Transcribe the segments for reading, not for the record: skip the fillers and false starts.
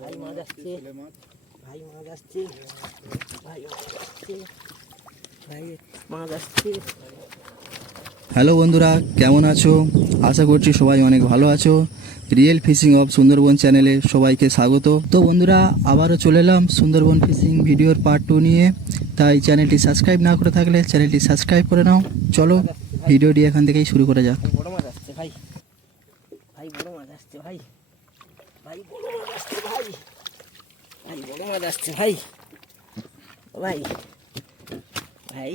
ভাই মাছ আসছে, ভাই মাছ আসছে, ভাই মাছ আসছে, ভাই মাছ আসছে। হ্যালো বন্ধুরা, কেমন আছো? আশা করছি সবাই অনেক ভালো আছো। রিয়েল ফিশিং অফ সুন্দরবন চ্যানেলে সবাইকে স্বাগত। তো বন্ধুরা, আবারও চলে এলাম সুন্দরবন ফিশিং ভিডিওর পার্ট 2 নিয়ে। তাই চ্যানেলটি সাবস্ক্রাইব না করে থাকলে চ্যানেলটি সাবস্ক্রাইব করে নাও। চলো ভিডিওটি এখান থেকেই শুরু করা যাক। বড় মাছ আসছে ভাই, ভাই বড় মাছ আসছে ভাই, ভাই বড় মাছ আসছে ভাই, ভাই বড় মাছ আসছে ভাই, ভাই ভাই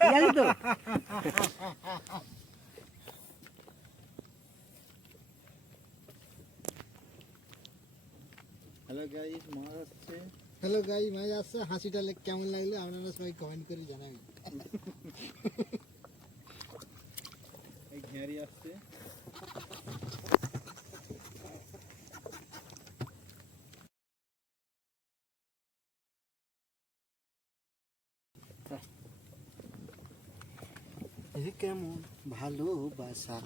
ঠিক আছে তো? হ্যালো গাইস, মাছ আসছে। হ্যালো গাইস, মাছ আসছে। হাসিটা কেমন লাগলো আপনারা সবাই কমেন্ট করে জানাবেন। এই ঘেঁড়ি আসছে। কেমন ভালোবাসা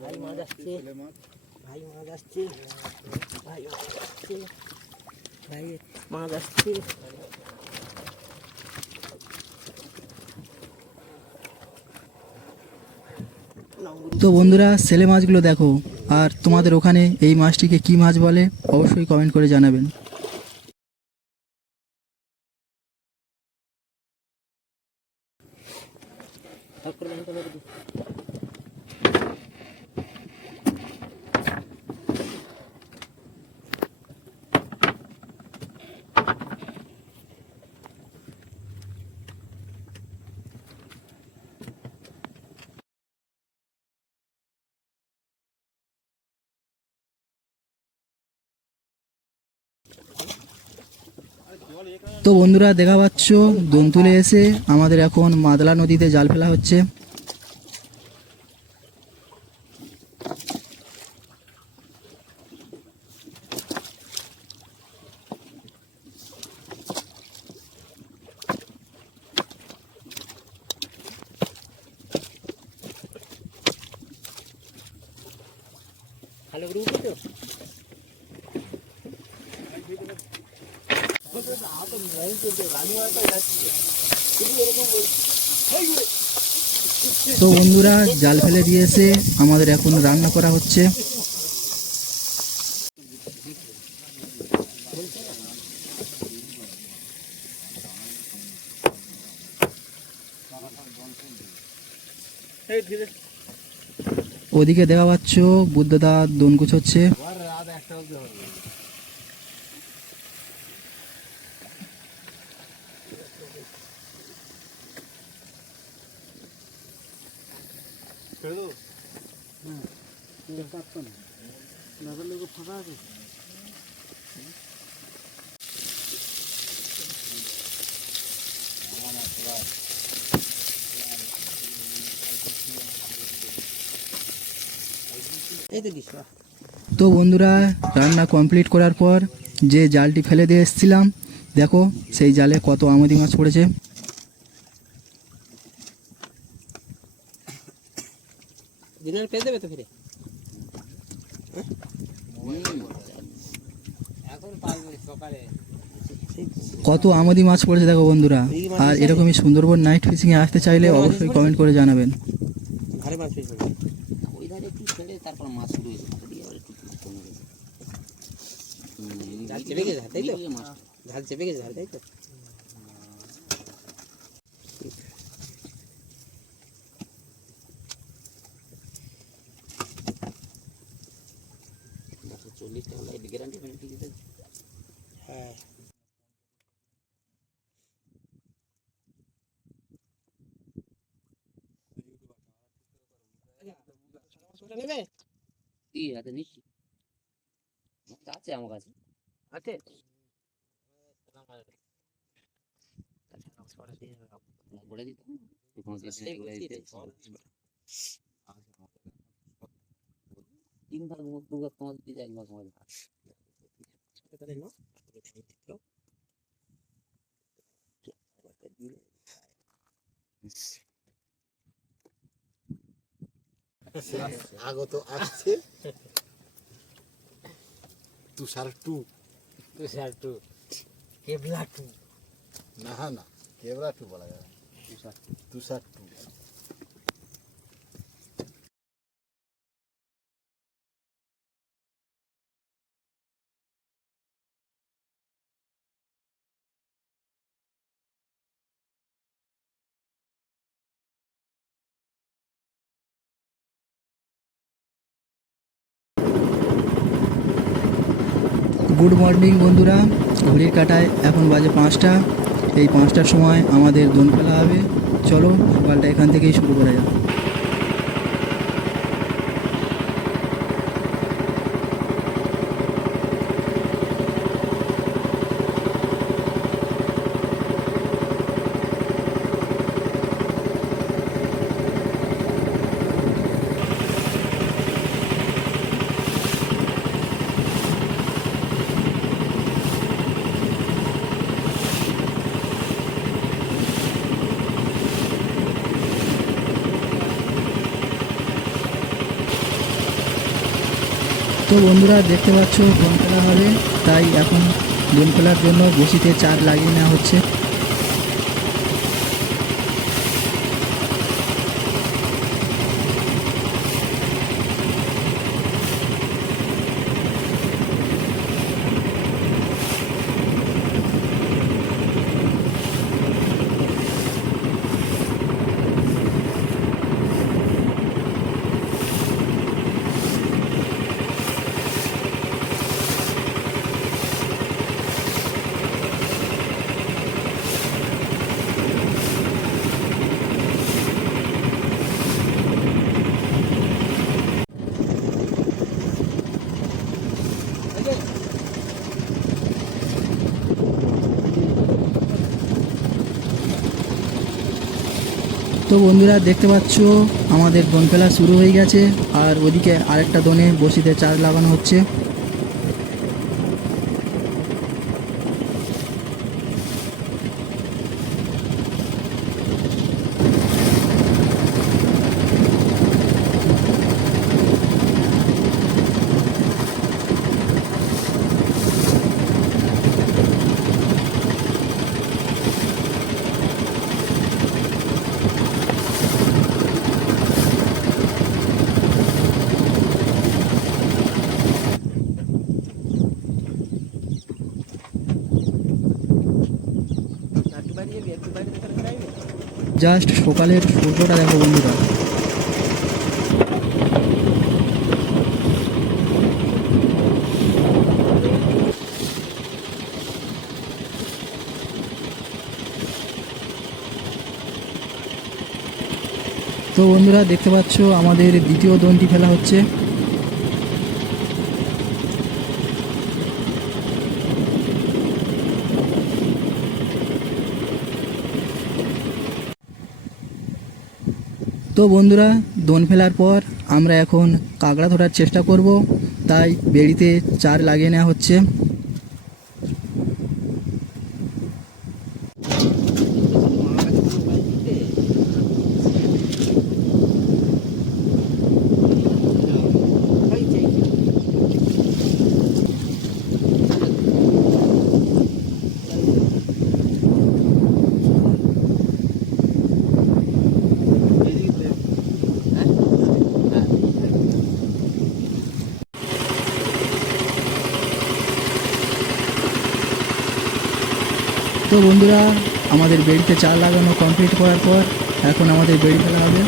ভাই মাছ আসছে, ভাই মাছ আসছে, ভাই মাছ আসছে, ভাই মাছ আসছে। তো বন্ধুরা, ছেলে মাছগুলো দেখো। আর তোমাদের ওখানে এই মাছটিকে কি মাছ বলে অবশ্যই কমেন্ট করে জানাবেন। তো বন্ধুরা, দেখা পাচ্ছ দোন তুলে এসে আমাদের এখন মাদলা নদীতে জাল ফেলা হচ্ছে। ভালো করে উঠে তো তো বন্ধুরা, জাল ফেলে দিয়েছে, আমাদের এখন রান্না করা হচ্ছে। ওদিকে দেখা পাচ্ছ বুদ্ধদা দোন গুছোচ্ছে। ফাঁকা আছে। এই তো দিস। তো বন্ধুরা, রান্না কমপ্লিট করার পর যে জালটি ফেলে দিয়ে এসেছিলাম, দেখো সেই জালে কত আমোদি মাছ পড়েছে। দিনের পেয়ে দেবে তো ফিরে এখন পাইনি সকালে। কত আমোদি মাছ পড়েছে দেখো বন্ধুরা। আর এরকমই সুন্দরবন নাইট ফিশিংয়ে আসতে চাইলে অবশ্যই কমেন্ট করে জানাবেন। ঘরে মাছ পেয়েছে ওই ধারে একটু ছেড়ে তারপর মাছ শুরু হয়েছে ঝাল চেপে গেছে, তাই তো? ঝাল চেপে গেছে, ঝাল, তাই তো? হ্যাঁ, নেবে কি হাতে নিচ্ছি আছে আমার কাছে আছে। বলে দিত তিন ভাগ মুখ দু ভাগ তোমার দিতে এক ভাগ আমাদের আগত আসছে তুষার টু। তুষার টু, কেবলা টু। না না, কেবলা টু বলা যাবে, তুষার টু। গুড মর্নিং বন্ধুরা, ঘড়ির কাঁটায় এখন বাজে 5টা। এই 5টার সময় আমাদের দোন ফেলা হবে। চলো সকালটা এখান থেকেই শুরু করা যাক। তো বন্ধুরা দেখতে পাচ্ছ দোন ফেলা হবে, তাই এখন দোন ফেলার জন্য বসিতে চার লাগিয়ে নেওয়া হচ্ছে। তো বন্ধুরা দেখতে পাচ্ছ আমাদের দোন ফেলা শুরু হয়ে গেছে, আর ওদিকে আরেকটা দোনে বসিতে চার লাগানো হচ্ছে। জাস্ট সকালের সূর্যটা দেখো বন্ধুরা। তো বন্ধুরা দেখতে পাচ্ছ আমাদের দ্বিতীয় দোনটি ফেলা হচ্ছে। তো বন্ধুরা দোন ফেলার পর আমরা এখন কাঁকড়া ধরার চেষ্টা করব, তাই বেড়িতে চার লাগিয়ে নেওয়া হচ্ছে। তো বন্ধুরা আমাদের বেড়িতে চার লাগানো কমপ্লিট করার পর এখন আমাদের বেড়ি ফেলা হবে।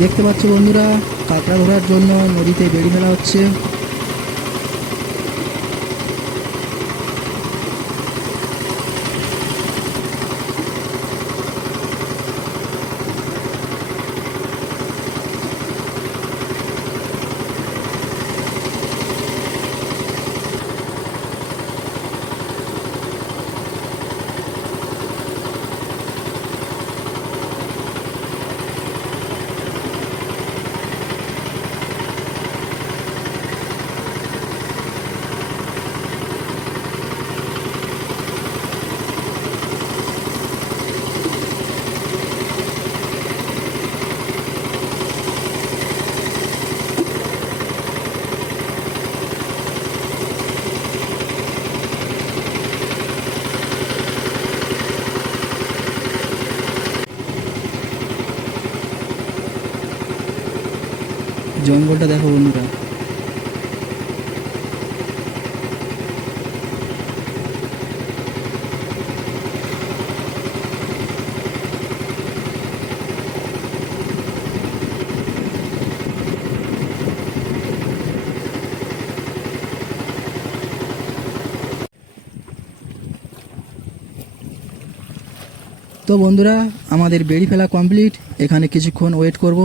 দেখতে পাচ্ছ বন্ধুরা কাঁকড়া ধরার জন্য নদীতে বেড়ি ফেলা হচ্ছে। জঙ্গলটা দেখো বন্ধুরা। তো বন্ধুরা আমাদের বেড়ি ফেলা কমপ্লিট, এখানে কিছুক্ষণ ওয়েট করব।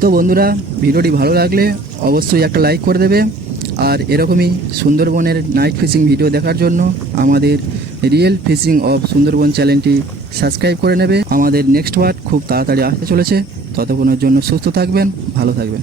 তো বন্ধুরা ভিডিওটি ভালো লাগলে অবশ্যই একটা লাইক করে দেবে, আর এরকমই সুন্দরবনের নাইট ফিশিং ভিডিও দেখার জন্য আমাদের রিয়েল ফিশিং অফ সুন্দরবন চ্যানেলটি সাবস্ক্রাইব করে নেবে। আমাদের নেক্সট পার্ট খুব তাড়াতাড়ি আসতে চলেছে, ততক্ষণের জন্য সুস্থ থাকবেন, ভালো থাকবেন।